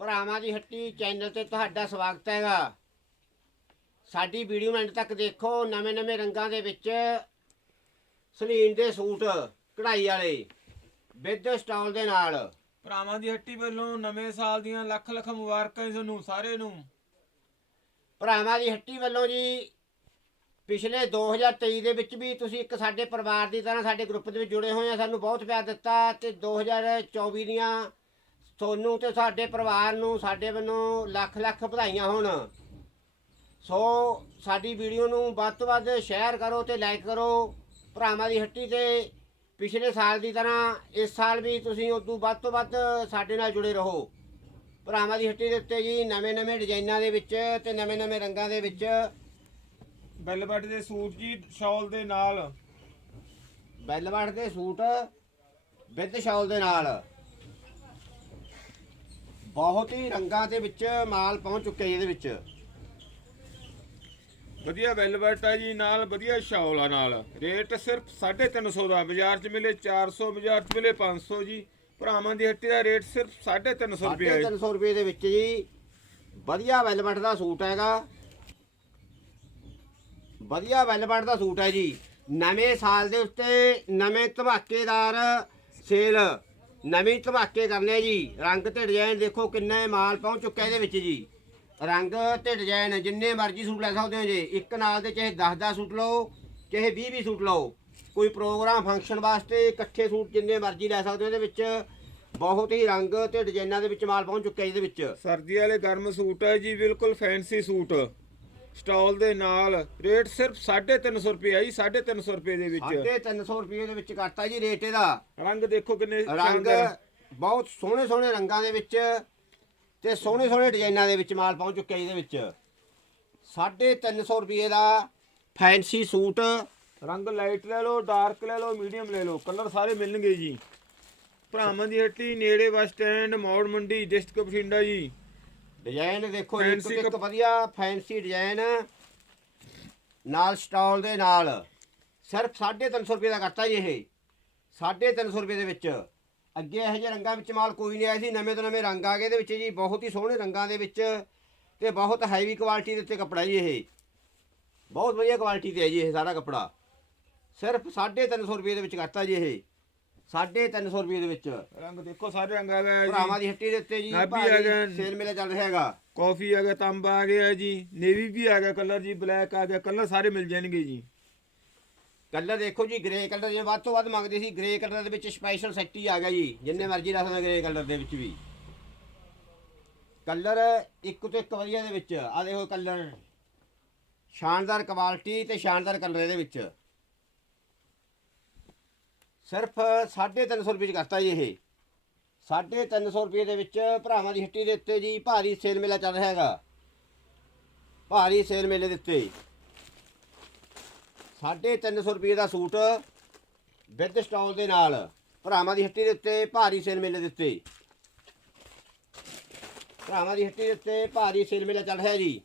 ਭਰਾਵਾਂ ਦੀ ਹੱਟੀ ਚੈਨਲ ਤੇ ਤੁਹਾਡਾ ਸਵਾਗਤ ਹੈਗਾ। ਸਾਡੀ ਵੀਡੀਓ ਨੂੰ ਅੰਤ ਤੱਕ ਦੇਖੋ ਨਵੇਂ-ਨਵੇਂ ਰੰਗਾਂ ਦੇ ਵਿੱਚ ਸਲੀਨ ਦੇ ਸੂਟ ਕਢਾਈ ਵਾਲੇ ਵਿਦ ਸਟਾਲ ਦੇ ਨਾਲ। ਭਰਾਵਾਂ ਦੀ ਹੱਟੀ ਵੱਲੋਂ ਨਵੇਂ ਸਾਲ ਦੀਆਂ ਲੱਖ ਲੱਖ ਮੁਬਾਰਕਾਂ ਤੁਹਾਨੂੰ ਸਾਰੇ ਨੂੰ। ਭਰਾਵਾਂ ਦੀ ਹੱਟੀ ਵੱਲੋਂ ਜੀ ਪਿਛਲੇ 2023 ਦੇ ਵਿੱਚ ਵੀ ਤੁਸੀਂ ਇੱਕ ਸਾਡੇ ਪਰਿਵਾਰ ਦੀ ਤਰ੍ਹਾਂ ਸਾਡੇ ਗਰੁੱਪ ਦੇ ਵਿੱਚ ਜੁੜੇ ਹੋਏ ਆ ਸਾਨੂੰ ਬਹੁਤ ਪਿਆਰ ਦਿੱਤਾ ਤੇ 2024 ਦੀਆਂ ਤੁਹਾਨੂੰ ਤੇ ਸਾਡੇ ਪਰਿਵਾਰ ਨੂੰ ਸਾਡੇ ਵੱਲੋਂ ਲੱਖ ਲੱਖ ਵਧਾਈਆਂ ਹੋਣ। ਸੋ ਸਾਡੀ ਵੀਡੀਓ ਨੂੰ ਵੱਧ ਤੋਂ ਵੱਧ ਸ਼ੇਅਰ ਕਰੋ ਤੇ ਲਾਈਕ ਕਰੋ। ਭਰਾਵਾਂ ਦੀ ਹੱਟੀ ਤੇ ਪਿਛਲੇ ਸਾਲ ਦੀ ਤਰ੍ਹਾਂ ਇਸ ਸਾਲ ਵੀ ਤੁਸੀਂ ਉਦੋਂ ਵੱਧ ਤੋਂ ਵੱਧ ਸਾਡੇ ਨਾਲ ਜੁੜੇ ਰਹੋ। ਭਰਾਵਾਂ ਦੀ ਹੱਟੀ ਦੇ ਉੱਤੇ ਜੀ ਨਵੇਂ-ਨਵੇਂ ਡਿਜ਼ਾਈਨਾਂ ਦੇ ਵਿੱਚ ਤੇ ਨਵੇਂ-ਨਵੇਂ ਰੰਗਾਂ ਦੇ ਵਿੱਚ। ਬੈਲਵਟ ਦੇ ਸੂਟ ਜੀ ਸ਼ਾਲ ਦੇ ਨਾਲ। ਬੈਲਵਟ ਦੇ ਸੂਟ ਵਿਦ ਸ਼ਾਲ ਦੇ ਨਾਲ। ਬਹੁਤ ਹੀ ਰੰਗਾਂ ਦੇ ਵਿੱਚ ਮਾਲ ਪਹੁੰਚ ਚੁੱਕਿਆ ਜੀ ਇਹਦੇ ਵਿੱਚ। ਵਧੀਆ ਵੈਲਵਟ ਹੈ ਜੀ ਨਾਲ ਵਧੀਆ ਸ਼ਾਲ ਆ ਨਾਲ। ਰੇਟ ਸਿਰਫ 350 ਦਾ ਬਾਜ਼ਾਰ 'ਚ ਮਿਲੇ 400 ਬਾਜ਼ਾਰ 'ਚ ਮਿਲੇ 500 ਜੀ। ਭਰਾਵਾਂ ਦੀ ਹੱਟੀ ਦਾ ਰੇਟ ਸਿਰਫ 350 ਰੁਪਏ ਹੈ 350 ਰੁਪਏ ਦੇ ਵਿੱਚ ਜੀ ਵਧੀਆ ਵੈਲਵਟ ਦਾ ਸੂਟ ਹੈਗਾ। ਵਧੀਆ ਵੈਲਵਟ ਦਾ ਸੂਟ ਹੈ ਜੀ। ਨਵੇਂ ਸਾਲ ਦੇ ਉੱਤੇ ਨਵੇਂ ਧਮਾਕੇਦਾਰ ਸੇਲ ਨਵੇਂ ਧਮਾਕੇ ਕਰਨੇ ਜੀ। ਰੰਗ ਤੇ ਡਿਜ਼ਾਈਨ ਦੇਖੋ ਕਿੰਨੇ ਮਾਲ ਪਹੁੰਚ ਚੁੱਕਾ ਇਹਦੇ ਵਿੱਚ ਜੀ। ਰੰਗ ਤੇ ਡਿਜ਼ਾਈਨ ਜਿੰਨੇ ਮਰਜ਼ੀ ਸੂਟ ਲੈ ਸਕਦੇ ਹੋ ਜੀ। ਇੱਕ ਨਾਲ ਦੇ ਚਾਹੇ 10-10 ਸੂਟ ਲਓ, ਚਾਹੇ 20-20 ਸੂਟ ਲਓ। ਕੋਈ ਪ੍ਰੋਗਰਾਮ ਫੰਕਸ਼ਨ ਵਾਸਤੇ ਇਕੱਠੇ ਸੂਟ ਜਿੰਨੇ ਮਰਜ਼ੀ ਲੈ ਸਕਦੇ ਹੋ ਇਹਦੇ ਵਿੱਚ। ਬਹੁਤ ਹੀ ਰੰਗ ਤੇ ਡਿਜ਼ਾਈਨਾਂ ਦੇ ਵਿੱਚ ਮਾਲ ਪਹੁੰਚ ਚੁੱਕਿਆ ਇਹਦੇ ਵਿੱਚ। ਸਰਦੀ ਵਾਲੇ ਗਰਮ ਸੂਟ ਹੈ ਜੀ, ਬਿਲਕੁਲ ਫੈਂਸੀ ਸੂਟ। ਸਟਾਲ ਦੇ ਨਾਲ ਰੇਟ ਸਿਰਫ 350 ਰੁਪਏ ਹੈ ਜੀ 350 ਰੁਪਏ ਦੇ ਵਿੱਚ। 350 ਰੁਪਏ ਦੇ ਵਿੱਚ ਕਰਤਾ ਜੀ ਰੇਟ ਇਹਦਾ। ਰੰਗ ਦੇਖੋ ਕਿੰਨੇ ਰੰਗ। ਬਹੁਤ ਸੋਹਣੇ ਸੋਹਣੇ ਰੰਗਾਂ ਦੇ ਵਿੱਚ ਤੇ ਸੋਹਣੇ ਸੋਹਣੇ ਡਿਜ਼ਾਈਨਾਂ ਦੇ ਵਿੱਚ ਮਾਲ ਪਹੁੰਚ ਚੁੱਕਿਆ ਇਹਦੇ ਵਿੱਚ। 350 ਰੁਪਏ ਦਾ ਫੈਂਸੀ ਸੂਟ। ਰੰਗ ਲਾਈਟ ਲੈ ਲਓ ਡਾਰਕ ਲੈ ਲਓ ਮੀਡੀਅਮ ਲੈ ਲਓ ਕਲਰ ਸਾਰੇ ਮਿਲਣਗੇ ਜੀ। ਭਰਾਵਾਂ ਦੀ ਹੱਟੀ ਨੇੜੇ bus stand Maur Mandi district Bathinda ਜੀ। ਡਿਜ਼ਾਈਨ ਦੇਖੋ ਇੱਕ Fancy ਤੋਂ ਇੱਕ ਕੱਪ- ਵਧੀਆ ਫੈਂਸੀ ਡਿਜ਼ਾਈਨ ਨਾਲ ਸਟਾਲ ਦੇ ਨਾਲ। ਸਿਰਫ 350 ਰੁਪਏ ਦਾ ਕਰਤਾ ਜੀ ਇਹ। 350 ਰੁਪਏ ਦੇ ਵਿੱਚ। ਅੱਗੇ ਇਹੋ ਜਿਹੇ ਰੰਗਾਂ ਵਿੱਚ ਮਾਲ ਕੋਈ ਨਹੀਂ ਆਇਆ ਸੀ ਨਵੇਂ ਤੋਂ ਨਵੇਂ ਰੰਗ ਆ ਗਏ ਇਹਦੇ ਵਿੱਚ ਜੀ ਬਹੁਤ ਹੀ ਸੋਹਣੇ ਰੰਗਾਂ ਦੇ ਵਿੱਚ ਤੇ ਬਹੁਤ ਹੈਵੀ ਕੁਆਲਿਟੀ ਦੇ ਉੱਤੇ ਕੱਪੜਾ ਜੀ ਇਹ। ਬਹੁਤ ਵਧੀਆ ਕੁਆਲਿਟੀ ਤੇ ਹੈ ਜੀ ਇਹ ਸਾਰਾ ਕੱਪੜਾ। ਸਿਰਫ 350 ਰੁਪਏ ਦੇ ਵਿੱਚ ਕਰਤਾ ਜੀ ਇਹ। 350 ਰੁਪਏ ਦੇ ਵਿੱਚ। ਰੰਗ ਦੇਖੋ ਸਾਰੇ ਰੰਗ ਆ ਗਏ ਭਰਾਵਾਂ ਦੀ ਹੱਟੀ ਦੇ ਉੱਤੇ ਜੀ ਨਾਭੀ ਆ ਗਿਆ। ਸੇਲ ਮੇਲਾ ਚੱਲ ਰਿਹਾ ਹੈਗਾ। ਕਾਫੀ ਆ ਗਿਆ ਤਾਂਬਾ ਆ ਗਿਆ ਜੀ ਨੇਵੀ ਵੀ ਆ ਗਿਆ ਕਲਰ ਜੀ ਬਲੈਕ ਆ ਗਿਆ ਕਲਰ ਸਾਰੇ ਮਿਲ ਜਾਣਗੇ ਜੀ। ਕਲਰ ਦੇਖੋ ਜੀ ਗ੍ਰੇ ਕਲਰ ਜੇ ਵੱਧ ਤੋਂ ਵੱਧ ਮੰਗਦੇ ਸੀ ਗ੍ਰੇ ਕਲਰ ਦੇ ਵਿੱਚ ਸਪੈਸ਼ਲ ਸੈੱਟ ਹੀ ਆ ਗਿਆ ਜੀ ਜਿੰਨੇ ਮਰਜ਼ੀ ਰੱਖ ਸਕਦੇ ਗ੍ਰੇ ਕਲਰ ਦੇ ਵਿੱਚ ਵੀ। ਕਲਰ ਇੱਕ ਤੋਂ ਇੱਕ ਵਧੀਆ ਦੇ ਵਿੱਚ ਆ ਦੇਖੋ ਕਲਰ। ਸ਼ਾਨਦਾਰ ਕੁਆਲਿਟੀ ਤੇ ਸ਼ਾਨਦਾਰ ਕਲਰ ਇਹਦੇ ਵਿੱਚ। ਸਿਰਫ 350 ਰੁਪਏ ਚ ਕਰਤਾ ਜੀ ਇਹ। 350 ਰੁਪਏ ਦੇ ਵਿੱਚ ਭਰਾਵਾਂ ਦੀ ਹੱਟੀ ਦੇ ਉੱਤੇ ਜੀ ਭਾਰੀ ਸੇਲ ਮੇਲਾ ਚੱਲ ਰਿਹਾ ਹੈਗਾ। ਭਾਰੀ ਸੇਲ ਮੇਲੇ ਦੇ ਉੱਤੇ। 350 ਰੁਪਏ ਦਾ ਸੂਟ ਵਿਦ ਸਟਾਲ ਦੇ ਨਾਲ ਭਰਾਵਾਂ ਦੀ ਹੱਟੀ ਦੇ ਉੱਤੇ ਭਾਰੀ ਸੇਲ ਮੇਲੇ ਦੇ ਉੱਤੇ। ਭਰਾਵਾਂ ਦੀ ਹੱਟੀ ਦੇ ਉੱਤੇ ਭਾਰੀ ਸੇਲ ਮੇਲਾ ਚੱਲ ਰਿਹਾ ਜੀ।